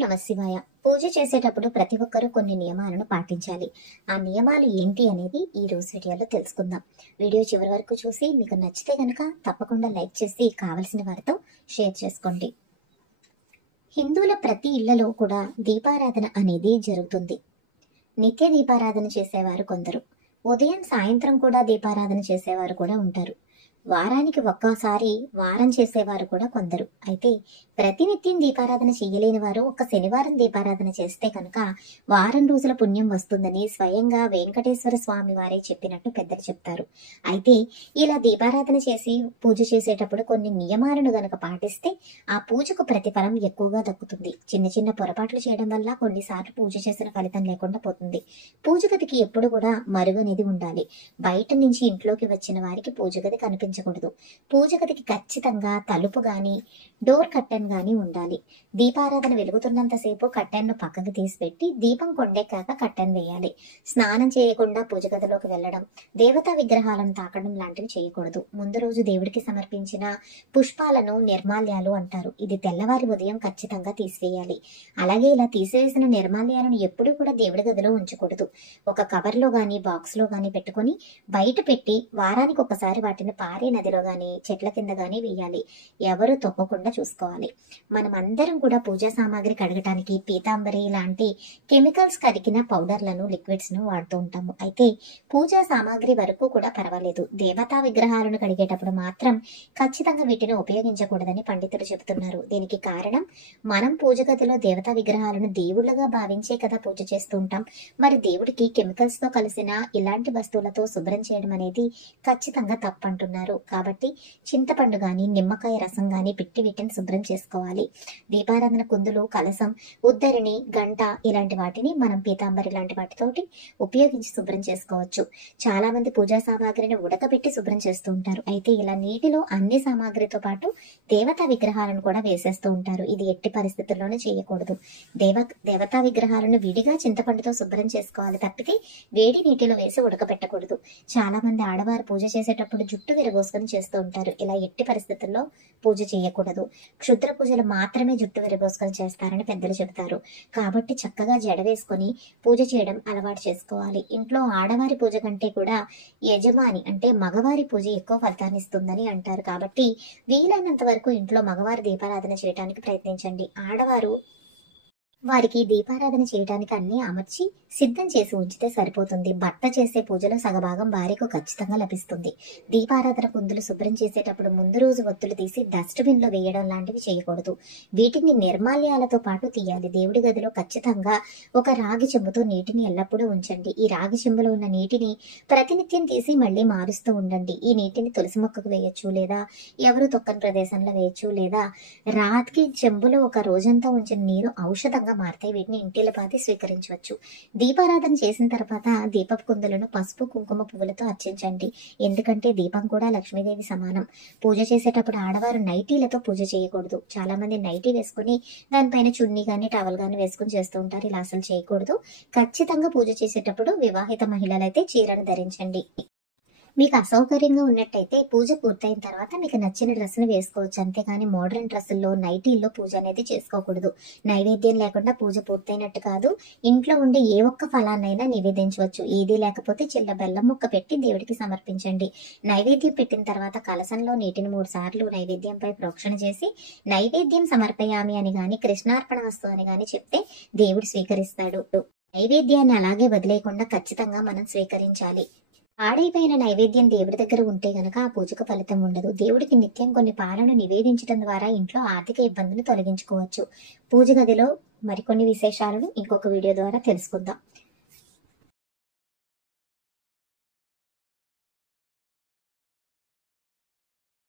నమః శివాయ. పూజ చేసేటప్పుడు ప్రతి ఒక్కరూ కొన్ని నియమాలను పాటించాలి. ఆ నియమాలు ఏంటి అనేది ఈ రోజు వీడియోలో తెలుసుకుందాం. వీడియో చివరి వరకు చూసి మీకు నచ్చితే గనక తప్పకుండా లైక్ చేసి కావలసిన వారితో షేర్ చేసుకోండి. హిందువుల ప్రతి ఇళ్లలో కూడా దీపారాధన అనేది జరుగుతుంది. నిత్య దీపారాధన చేసేవారు కొందరు, ఉదయం సాయంత్రం కూడా దీపారాధన చేసేవారు కూడా ఉంటారు. వారానికి ఒక్కసారి వారం చేసేవారు కూడా కొందరు. అయితే ప్రతినిత్యం దీపారాధన చేయలేని వారు ఒక్క శనివారం దీపారాధన చేస్తే కనుక వారం రోజుల పుణ్యం వస్తుందని స్వయంగా వెంకటేశ్వర స్వామి వారే చెప్పినట్టు పెద్దలు చెప్తారు. అయితే ఇలా దీపారాధన చేసి పూజ చేసేటప్పుడు కొన్ని నియమాలను గనక పాటిస్తే ఆ పూజకు ప్రతిఫలం ఎక్కువగా దక్కుతుంది. చిన్న చిన్న పొరపాట్లు చేయడం వల్ల కొన్నిసార్లు పూజ చేసిన ఫలితం లేకుండా పోతుంది. పూజ గదికి ఎప్పుడు కూడా మరుగు అనేది ఉండాలి. బయట నుంచి ఇంట్లోకి వచ్చిన వారికి పూజ గది కనిపించకూడదు. పూజ గదికి ఖచ్చితంగా తలుపు గాని డోర్ కర్టెన్ గాని ఉండాలి. దీపారాధన వెలుగుతున్నంతసేపు కర్టెన్ ను పక్కకు తీసిపెట్టి దీపం కొండెక్కాక కర్టెన్ వేయాలి. స్నానం చేయకుండా పూజ గదిలోకి వెళ్లడం, దేవతా విగ్రహాలను తాకడం లాంటివి చేయకూడదు. ముందు రోజు దేవుడికి సమర్పించిన పుష్పాలను నిర్మాల్యాలు అంటారు. ఇది తెల్లవారి ఉదయం ఖచ్చితంగా తీసివేయాలి. అలాగే ఇలా తీసివేసిన నిర్మాల్యాలను ఎప్పుడూ కూడా దేవుడి గదిలో ఉంచకూడదు. ఒక కవర్ లో గాని బాక్స్ లో గాని పెట్టుకుని బయట పెట్టి వారానికి ఒకసారి వాటిని పారే నదిలో గాని చెట్ల కింద గాని వేయాలి. ఎవరు తొక్కకుండా చూసుకోవాలి. మనం అందరం కూడా పూజా సామాగ్రి కడగటానికి పీతాంబరి లాంటి కెమికల్స్ కరిగిన పౌడర్లను లిక్విడ్స్ ను వాడుతూ ఉంటాము. అయితే పూజా సామాగ్రి వరకు కూడా పర్వాలేదు. దేవతా విగ్రహాలను కడిగేటప్పుడు మాత్రం ఖచ్చితంగా వీటిని ఉపయోగించకూడదని పండితులు చెబుతున్నారు. దీనికి కారణం మనం పూజ గదిలో దేవతా విగ్రహాలను దేవుళ్ళగా భావించే కదా పూజ చేస్తూ ఉంటాం. మరి దేవుడికి కెమికల్స్ తో కలిసిన ఇలాంటి వస్తువులతో శుభ్రం చేయడం అనేది ఖచ్చితంగా తప్పంటున్నారు. కాబట్టి చింతపండు గాని నిమ్మకాయ రసం గాని పెట్టి వీటిని శుభ్రం చేసుకోవాలి. దీపారాధన కుందులు, కలసం, ఉద్దరిని, గంట ఇలాంటి వాటిని మనం పీతాంబరి లాంటి వాటితోటి ఉపయోగించి శుభ్రం చేసుకోవచ్చు. చాలా మంది పూజా సామాగ్రిని ఉడకబెట్టి శుభ్రం చేస్తూ ఉంటారు. అయితే ఇలా నీటిలో అన్ని సామాగ్రితో పాటు దేవతా విగ్రహాలను కూడా వేసేస్తూ ఉంటారు. ఇది ఎట్టి పరిస్థితుల్లోనూ చేయకూడదు. దేవతా విగ్రహాలను విడిగా చింతపండుతో శుభ్రం చేసుకోవాలి తప్పితే వేడి నీటిలో వేసి ఉడకబెట్టకూడదు. చాలా మంది ఆడవారు పూజ చేసేటప్పుడు జుట్టు విరబోసుకొని చేస్తూ ఉంటారు. ఇలా ఎట్టి పరిస్థితుల్లో పూజ చేయకూడదు. క్షుద్ర పూజలు మాత్రమే జుట్టు విరబోసుకొని చేస్తారని పెద్దలు చెబుతారు. కాబట్టి చక్కగా జడ వేసుకొని పూజ చేయడం అలవాటు చేసుకోవాలి. ఇంట్లో ఆడవారి పూజ కంటే కూడా యజమాని అంటే మగవారి పూజ ఎక్కువ ఫలితాన్ని ఇస్తుందని అంటారు. కాబట్టి వీలైనంత వరకు ఇంట్లో మగవారి దీపారాధన చేయడానికి ప్రయత్నించండి. ఆడవారు వారికి దీపారాధన చేయడానికి అన్ని అమర్చి సిద్ధం చేసి ఉంచితే సరిపోతుంది. భర్త చేసే పూజలో సగభాగం భార్యకు ఖచ్చితంగా లభిస్తుంది. దీపారాధన కుందులు శుభ్రం చేసేటప్పుడు ముందు రోజు ఒత్తులు తీసి డస్ట్బిన్ లో వేయడం లాంటివి చేయకూడదు. వీటిని నిర్మాల్యాలతో పాటు తీయాలి. దేవుడి గదిలో ఖచ్చితంగా ఒక రాగి చెంబుతో నీటిని ఎల్లప్పుడూ ఉంచండి. ఈ రాగి చెంబులో ఉన్న నీటిని ప్రతినిత్యం తీసి మళ్ళీ మారుస్తూ ఉండండి. ఈ నీటిని తులసి మొక్కకు వేయొచ్చు, లేదా ఎవరు తొక్కని ప్రదేశంలో వేయొచ్చు, లేదా రాగి చెంబులో ఒక రోజంతా ఉంచిన నీరు ఔషధంగా మారతాయి. వీటిని ఇంటిల్లిపాది స్వీకరించవచ్చు. దీపారాధన చేసిన తర్వాత దీపపు కుందులను పసుపు కుంకుమ పువ్వులతో అర్చించండి. ఎందుకంటే దీపం కూడా లక్ష్మీదేవి సమానం. పూజ చేసేటప్పుడు ఆడవారు నైటీలతో పూజ చేయకూడదు. చాలా మంది నైటీ వేసుకుని దానిపైన చున్నీ గాని టవల్ గాని వేసుకుని చేస్తూ ఉంటారు. ఇలా అసలు చేయకూడదు. ఖచ్చితంగా పూజ చేసేటప్పుడు వివాహిత మహిళలైతే చీరను ధరించండి. మీకు అసౌకర్యంగా ఉన్నట్టయితే పూజ పూర్తయిన తర్వాత మీకు నచ్చిన డ్రెస్సును వేసుకోవచ్చు. అంతేగాని మోడర్న్ డ్రెస్సుల్లో నైటీల్లో పూజ అనేది చేసుకోకూడదు. నైవేద్యం లేకుండా పూజ పూర్తయినట్టు కాదు. ఇంట్లో ఉండే ఏ ఒక్క ఫలాన్నైనా నివేదించవచ్చు. ఏదీ లేకపోతే చిల్ల బెల్లం ముక్క పెట్టి దేవుడికి సమర్పించండి. నైవేద్యం పెట్టిన తర్వాత కలశంలో నీటిని 3 సార్లు నైవేద్యంపై ప్రోక్షణ చేసి నైవేద్యం సమర్పయామి అని గాని కృష్ణార్పణ వస్తు అని గాని చెప్తే దేవుడు స్వీకరిస్తాడు. నైవేద్యాన్ని అలాగే వదిలేయకుండా ఖచ్చితంగా మనం స్వీకరించాలి. పాడైపోయిన నైవేద్యం దేవుడి దగ్గర ఉంటే గనక ఆ పూజకు ఫలితం ఉండదు. దేవుడికి నిత్యం కొన్ని పాలను నివేదించడం ద్వారా ఇంట్లో ఆర్థిక ఇబ్బందులు తొలగించుకోవచ్చు. పూజ గదిలో మరికొన్ని విశేషాలను ఇంకొక వీడియో ద్వారా తెలుసుకుందాం.